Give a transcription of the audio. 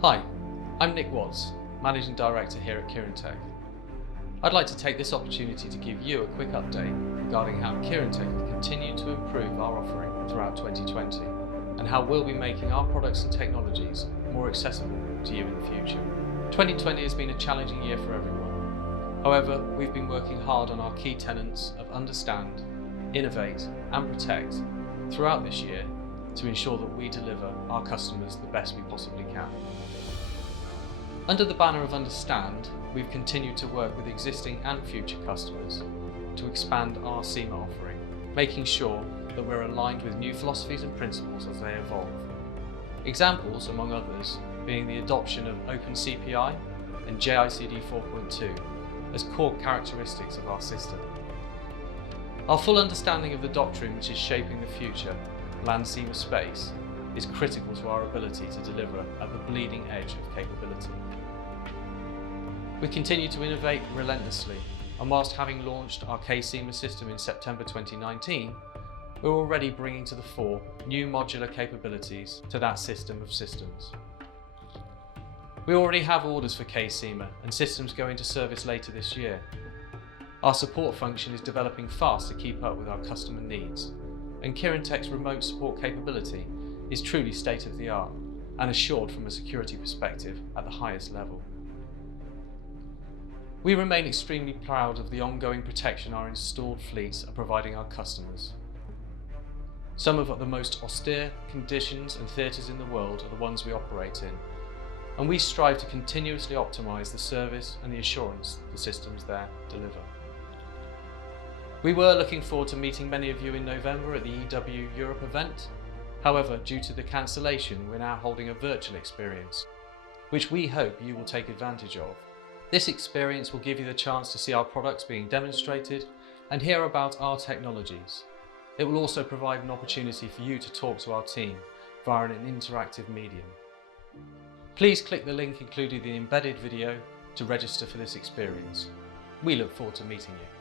Hi, I'm Nick Watts, Managing Director here at Kirintec. I'd like to take this opportunity to give you a quick update regarding how Kirintec have continued to improve our offering throughout 2020 and how we'll be making our products and technologies more accessible to you in the future. 2020 has been a challenging year for everyone. However, we've been working hard on our key tenets of understand, innovate and protect throughout this year to ensure that we deliver our customers the best we possibly can. Under the banner of understand, we've continued to work with existing and future customers to expand our CEMA offering, making sure that we're aligned with new philosophies and principles as they evolve. Examples, among others, being the adoption of Open CPI and JICD 4.2 as core characteristics of our system. Our full understanding of the doctrine which is shaping the future land CEMA space is critical to our ability to deliver at the bleeding edge of capability. We continue to innovate relentlessly, and whilst having launched our CEMA system in September 2019, we're already bringing to the fore new modular capabilities to that system of systems. We already have orders for CEMA and systems go into service later this year. Our support function is developing fast to keep up with our customer needs, and Kirintec's remote support capability is truly state-of-the-art and assured from a security perspective at the highest level. We remain extremely proud of the ongoing protection our installed fleets are providing our customers. Some of the most austere conditions and theatres in the world are the ones we operate in, and we strive to continuously optimise the service and the assurance the systems there deliver. We were looking forward to meeting many of you in November at the EW Europe event. However, due to the cancellation, we're now holding a virtual experience, which we hope you will take advantage of. This experience will give you the chance to see our products being demonstrated and hear about our technologies. It will also provide an opportunity for you to talk to our team via an interactive medium. Please click the link included in the embedded video to register for this experience. We look forward to meeting you.